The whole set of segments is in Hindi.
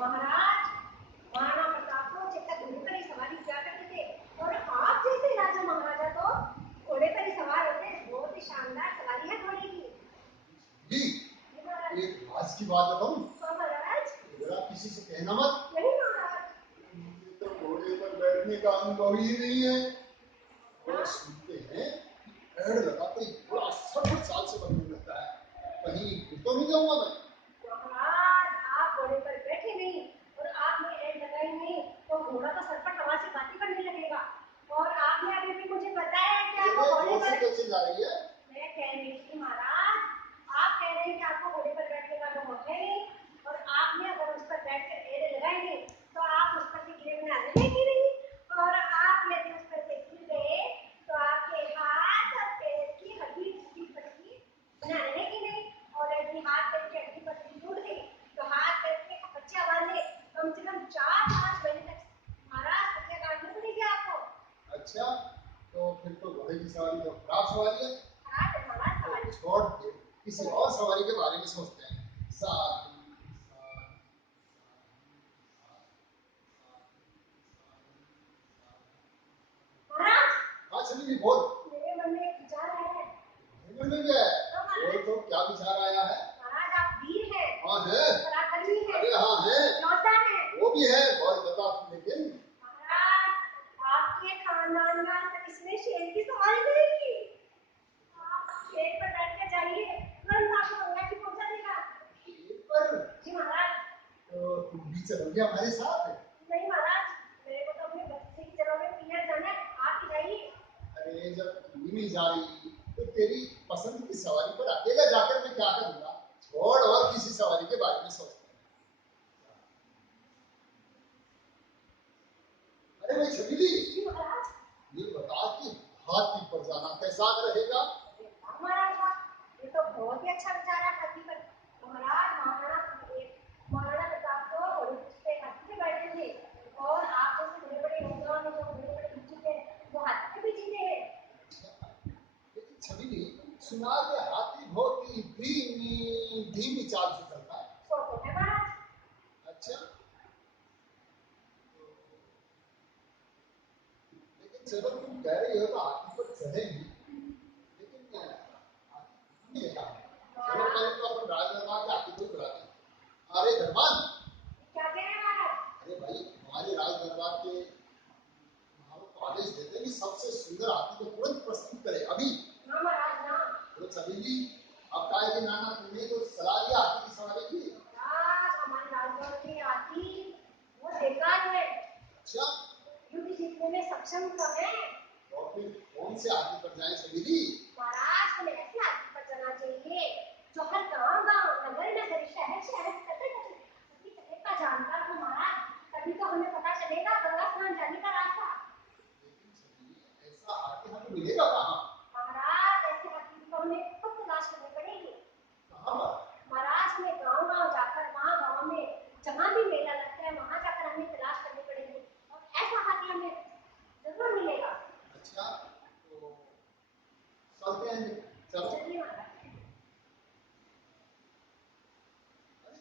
महाराज महाराणा प्रताप तो चित्ता घोड़े पर ही सवारी किया करते थे और आप जैसे राजा महाराजा तो घोड़े पर ही सवार होते। बहुत ही शानदार सवारी है घोड़े की। जी एक राज की बात बताऊं? महाराज जरा किसी से कहना मत। नहीं महाराज। मुझे तो घोड़े पर बैठने का अनुभव ही नहीं है। और सुनते हैं पेड़ लगाते ही घोड़ा 60 साल से बनने लगता है। कहीं गिर तो नहीं जाऊंगा मैं? महाराज आप घोड़े पर बैठे नहीं और आपने एड लगाई नहीं तो घोड़ा तो सरपट हवा से बातें करने लगेगा। और आपने अभी भी मुझे बताया कि आपको घोड़े पर कैसे जा रही है? मैं कह रही थी महाराज आप कह रहे हैं कि आपको घोड़े पर बैठने का अनुभव है नहीं और आपने अगर उस पर बैठकर एड लगाई नहीं तो आप उस पर से गिरे बिना रहेंगे नहीं। और आप यदि उस पर से गिर गए तो आपके हाथ और पैर की हड्डी पसली बना रहेगी नहीं। और यदि हाथ पैर की हड्डी पसली टूट गई तो हाथ पैर के बच्चा बांधे कम से कम 4-5 महीने तक महाराज बच्चा काटना पड़ेगा आपको। अच्छा तो फिर तो घोड़े की सवारी तो खराब सवारी है। खराब है महाराज सवारी। छोड़ के किसी और सवारी के बारे में सोचते हैं। हाँ चलिए बोल। मेरे मन में एक विचार आया है। मन में क्या है? बोल तो क्या विचार आया है? महाराज आप वीर हैं। हाँ है। पराक्रमी हैं। अरे हाँ है। योद्धा हैं। वो भी है बहुत बता। लेकिन महाराज आपके खानदान में आज तक इसने शेर की सवारी नहीं की। आप शेर पर बैठ के जाइए तुरंत आपको गंगा जी पहुंचा देगा। शेर पर? जी महाराज। तो तुम भी चलोगे हमारे साथ? नहीं महाराज मेरे को तो अपने बच्चे की जगह में पियर जाना है। आप ही जाइए। अरे जब तू नहीं जा रही तो तेरी पसंद की सवारी पर अकेला जाकर मैं क्या करूंगा? छोड़ और किसी सवारी के बारे में सोचते हैं। अरे भाई छबीली ये बता कि हाथी पर जाना कैसा रहेगा? महाराज ये तो बहुत ही अच्छा विचार है। हाथी पर महाराज महाराणा प्रताप तो हाथी पे बैठे थे और आप जैसे बड़े बड़े योद्धा जो बड़े बड़े जीते थे वो हाथी पे भी जीते हैं। लेकिन छबीली सुना के हाथी बहुत ही धीमी चाल से चलता है। तो है महाराज। अच्छा लेकिन चलो तुम कह रही हो तो हाथी पर चढ़ेंगी। लेकिन हाथी देखा चलो पहले तो अपन राजदरबार के हाथी को बुलाते हैं। अरे धर्मान क्या कह रहे हैं महाराज? अरे भाई हमारे राजदरबार के आदेश देते हैं कि सबसे सुंदर हाथी को तुरंत प्रस्तुत करे अभी। हाँ महाराज ना। तो छबीली अब काय के नाना तुमने तो सलाह दिया हाथी की सवारी की। महाराज हमारे राजदरबार के हाथी वो बेकार है। अच्छा युद्ध जीतने में सक्षम तो है। तो फिर कौन से हाथी पर जाए छबीली? महाराज हमें ऐसे हाथी पर जाना चाहिए जो हर गांव नगर नगर शहर शहर सभी जगह का जानकार हो महाराज। तभी तो हमें पता चलेगा गंगा स्नान जाने का रास्ता। लेकिन छबीली ऐसा हाथी हमें मिलेगा कहाँ? महाराज ऐसे हाथी को हमें खुद तलाश करनी पड़ेगी। कहाँ पर? महाराज हमें गांव जाकर वहाँ गांव में जहाँ भी मेला लगता है वहाँ जाकर हमें तलाश करनी पड़ेगी और ऐसा हाथी हमें जरूर मिलेगा। अच्छा तो चलते हैं चलो। चलिए महाराज।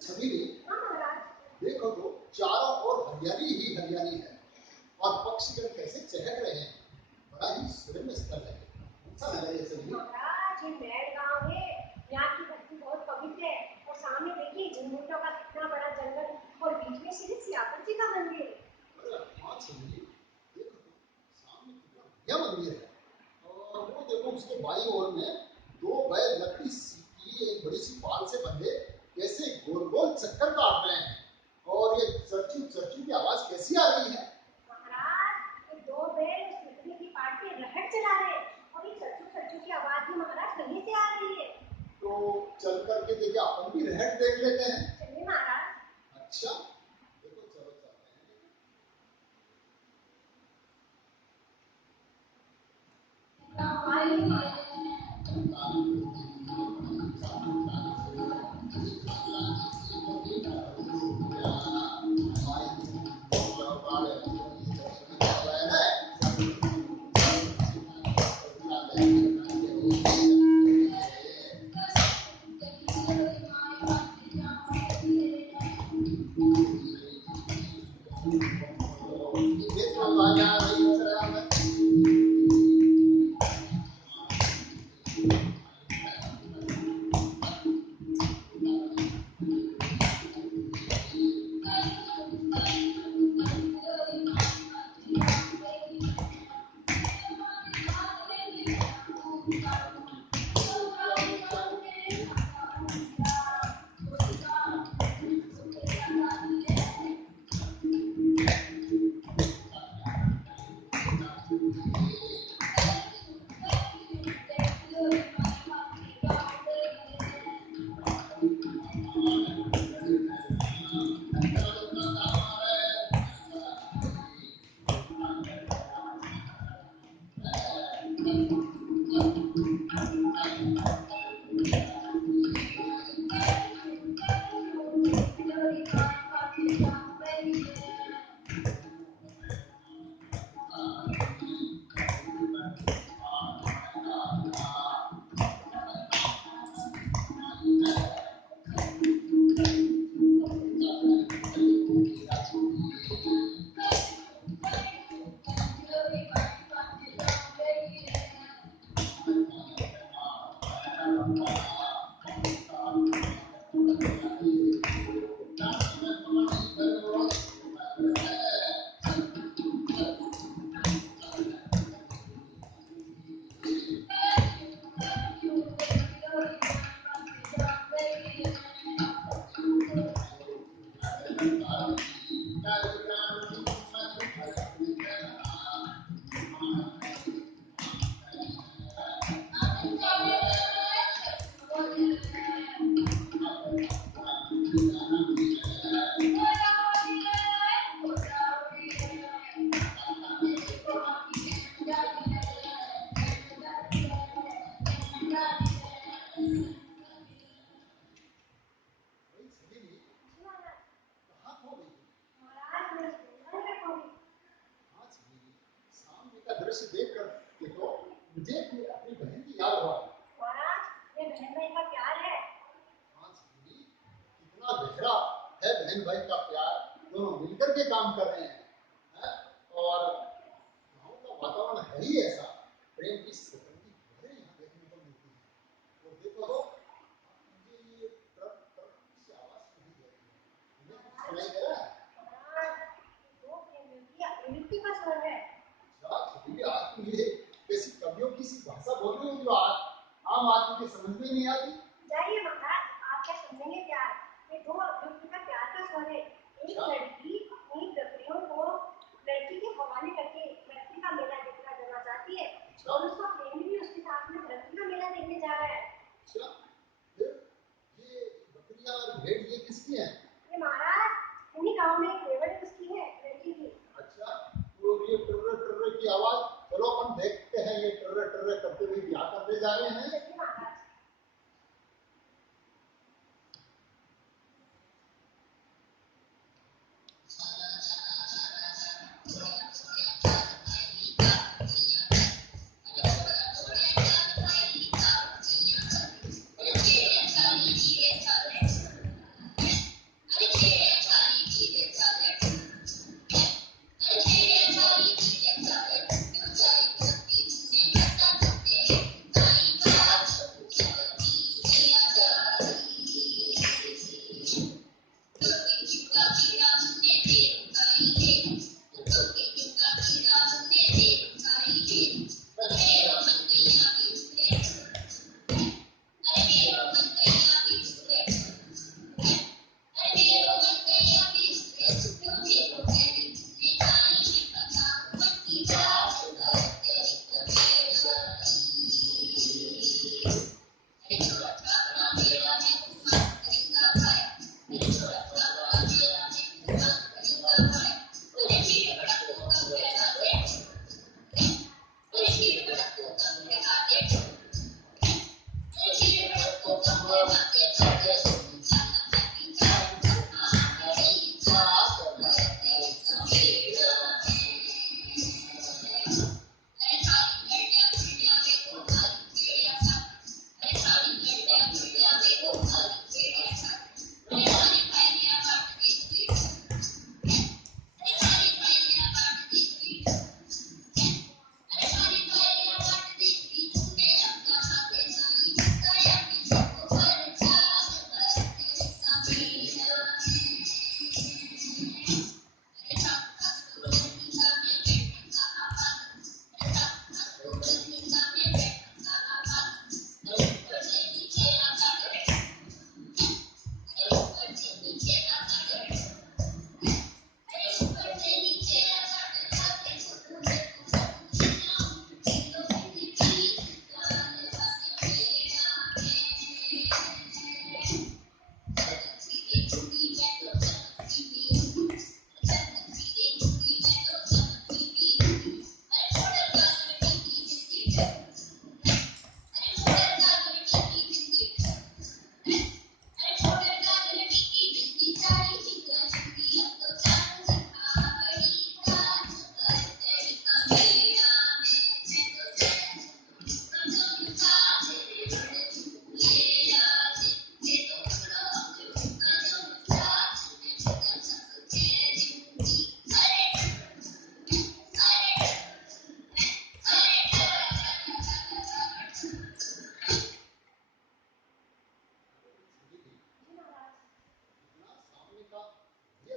छबीली हाँ महाराज। देखो तो चारों ओर हरियाली ही हरियाली है और पक्षीगण कैसे चहक रहे हैं। बड़ा ही सुरम्य स्थल है। अच्छा लग रहा है छबीली। महाराज ये मैड गांव है। यहाँ की धरती बहुत पवित्र है और सामने देखिए झुंझुनों का कितना बड़ा जंगल और बीच में श्री सियापत जी का मंदिर। अरे हाँ छबीली देखो तो सामने कितना बढ़िया मंदिर है और वो देखो उसके बाईं ओर में 2 बैल लकड़ी की एक बड़ी सी पाल से बंधे कैसे गोल गोल चक्कर काट रहे हैं और ये चर्चू चर्चू की आवाज कैसी आ रही है? महाराज ये 2 बैल उस लकड़ी की पाट पे रहट चला रहे हैं और ये चर्चू चर्चू की आवाज भी महाराज कहीं से आ रही है। तो चल करके देखिए अपन भी रहट देख लेते हैं। चलिए महाराज। अच्छा देखो चलो चलते हैं। महाराज मैं सुन नहीं रखूंगी। सामने का दृश्य देखकर के तो मुझे अपनी बहन की याद हुआ। महाराज ये बहन भाई का प्यार है। हाँ जी, कितना गहरा है बहन भाई का प्यार। दोनों मिलकर के काम कर रहे हैं, और गाँव का वातावरण है ही ऐसा, प्रेम की सुगंधी लहरें यहाँ देखने को मिलती है। और देखो तो मुझे ये ट्रक ट्रक की आवाज सुनाई दे रही है, हमें कुछ सुनाई दे रहा है। महाराज वो मिट्टी का स्वर है। आज तुम ये कैसी कवियों की सी भाषा बोल रही हो जो आज आम आदमी के समझ में नहीं आती। जाइए महाराज आप क्या समझेंगे प्यार। ये दो व्यक्ति का प्यार का स्वर है। एक लड़की अपनी बकरियों को लड़की के हवाले करके लड़की का मेला देखना जाना चाहती है, और उसका प्रेम भी उसके साथ में लड़की का मेला देखने जा रहा है। अच्छा, फिर ये बकरियां और भेड़ ये किसकी हैं? ये महाराज इन्हीं गाँव में एक रेवड़ी उसकी है लड़की की। अच्छा, तो ये टर्र टर्र की आवाज, चलो अपन देखते हैं ये टर्र टर्र करते हुए क्या करते जा रहे हैं। चलिए महाराज।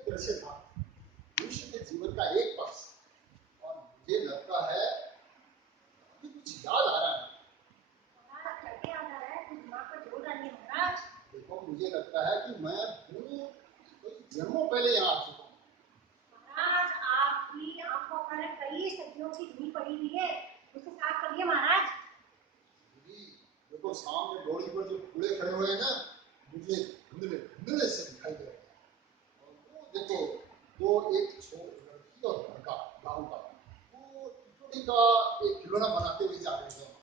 दृश्य था, मनुष्य के जीवन का एक पक्ष, और मुझे लगता है अभी कुछ याद आ रहा है। देखो मुझे लगता है कि मैं हूँ कोई जन्मों पहले यहाँ आ चुका हूँ। महाराज आपकी आंखों पर कई सदियों की धूल पड़ी हुई है, उसे साफ करिए महाराज। जी, देखो सामने डोली पर जो कूड़े खड़े हुए हैं ना, मुझे धुंधले धुंधले से दिखाई दे रहे हैं। और वो देखो, वो एक लड़की और लड़का गाँव का, वो टिटोली का एक खिलौना बनाते हुए जा रहे हैं।